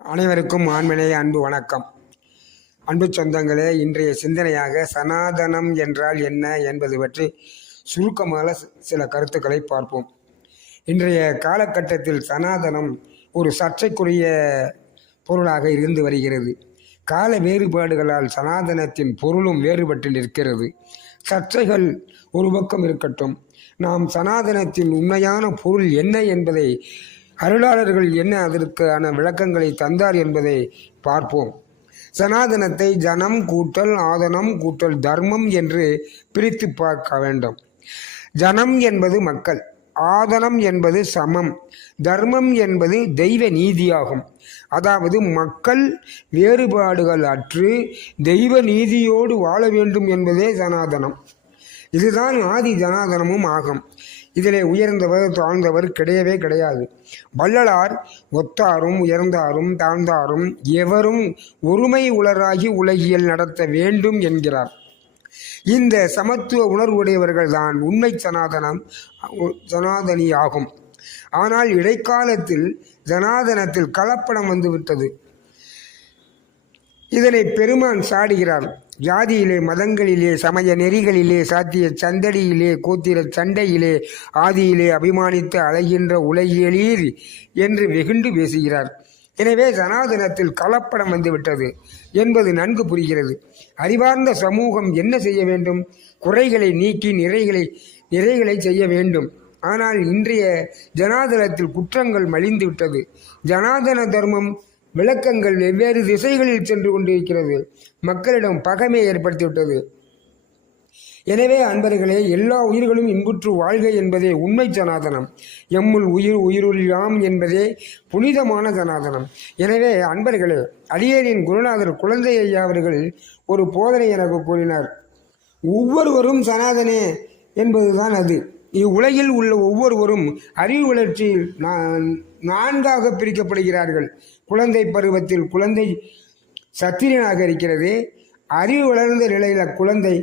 அனைவருக்கும் ஆண்மனே அன்பு வணக்கம். அன்பு சொந்தங்களே, இன்றைய சிந்தனையாக சனாதனம் என்றால் என்ன என்பது பற்றி சுருக்கமாக சில கருத்துக்களை பார்ப்போம். இன்றைய காலகட்டத்தில் சனாதனம் ஒரு சர்ச்சைக்குரிய பொருளாக இருந்து வருகிறது. கால வேறுபாடுகளால் சனாதனத்தின் பொருளும் வேறுபட்டு நிற்கிறது. சர்ச்சைகள் ஒரு பக்கம் இருக்கட்டும், நாம் சனாதனத்தின் உண்மையான பொருள் என்ன என்பதை அருளாளர்கள் என்ன அதற்கான விளக்கங்களை தந்தார் என்பதை பார்ப்போம். சனாதனத்தை ஜனம் கூட்டல் ஆதனம் கூட்டல் தர்மம் என்று பிரித்து பார்க்க வேண்டும். ஜனம் என்பது மக்கள், ஆதனம் என்பது சமம், தர்மம் என்பது தெய்வ நீதியாகும். அதாவது மக்கள் வேறுபாடுகள் அற்று தெய்வ நீதியோடு வாழ வேண்டும் என்பதே சனாதனம். இதுதான் ஆதி ஜனாதனமும் ஆகும். இதிலே உயர்ந்தவர் தாழ்ந்தவர் கிடையவே கிடையாது. வள்ளலார் ஒத்தாரும் உயர்ந்தாரும் தாழ்ந்தாரும் எவரும் ஒருமை உளராகி உலகியல் நடத்த வேண்டும் என்கிறார். இந்த சமத்துவ உணர்வுடையவர்கள் தான் உண்மை சனாதனி ஆகும். ஆனால் இடைக்காலத்தில் ஜனாதனத்தில் கலப்படம் வந்துவிட்டது. இதனை பெருமான் சாடுகிறார். ஜாதியிலே, மதங்களிலே, சமய நெறிகளிலே, சாத்திய சந்தடியிலே, கோத்திர சண்டையிலே, ஆதியிலே அபிமானித்து அலைகின்ற உலகியலீர் என்று வெகுண்டு பேசுகிறார். எனவே சனாதனத்தில் கலப்படம் வந்துவிட்டது என்பது நன்கு புரிகிறது. அறிவார்ந்த சமூகம் என்ன செய்ய வேண்டும்? குறைகளை நீக்கி நிறைகளை செய்ய வேண்டும். ஆனால் இன்றைய ஜனாதனத்தில் குற்றங்கள் மலிந்து விட்டது. ஜனாதன தர்மம் விளக்கங்கள் வெவ்வேறு திசைகளில் சென்று கொண்டிருக்கிறது. மக்களிடம் பகைமை ஏற்படுத்திவிட்டது. எனவே அன்பர்களே, எல்லா உயிர்களும் இன்புற்று வாழ்க என்பதே உண்மை சனாதனம். எம்முள் உயிருள் யாம் என்பதே புனிதமான சனாதனம். எனவே அன்பர்களே, அடியேனின் குருநாதர் குழந்தை ஐயா அவர்கள் ஒரு போதனை எனக்கு கூறினார். ஒவ்வொருவரும் சனாதனே என்பதுதான் அது. இவ்வுலகில் உள்ள ஒவ்வொருவரும் அறிவு வளர்ச்சியில் நான்காக பிரிக்கப்படுகிறார்கள். குழந்தை பருவத்தில் குழந்தை சத்திரியனாக இருக்கிறது. அறிவு வளர்ந்த நிலையில் குழந்தை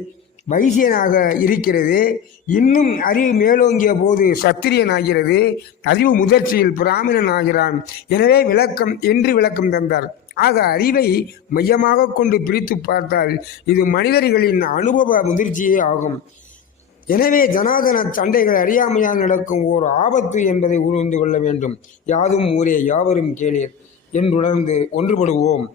வைசியனாக இருக்கிறது. இன்னும் அறிவு மேலோங்கிய போது சத்திரியனாகிறது. அறிவு முதிர்ச்சியில் பிராமணன் ஆகிறான். எனவே விளக்கம் தந்தார். ஆக அறிவை மையமாக கொண்டு பிரித்து பார்த்தால் இது மனிதர்களின் அனுபவ முதிர்ச்சியே ஆகும். எனவே ஜனாதன சண்டைகள் அறியாமையால் நடக்கும் ஓர் ஆபத்து என்பதை உணர்ந்து கொள்ள வேண்டும். யாதும் ஊரே யாவரும் கேளீர் என்றுணர்ந்து ஒன்றுபடுவோம்.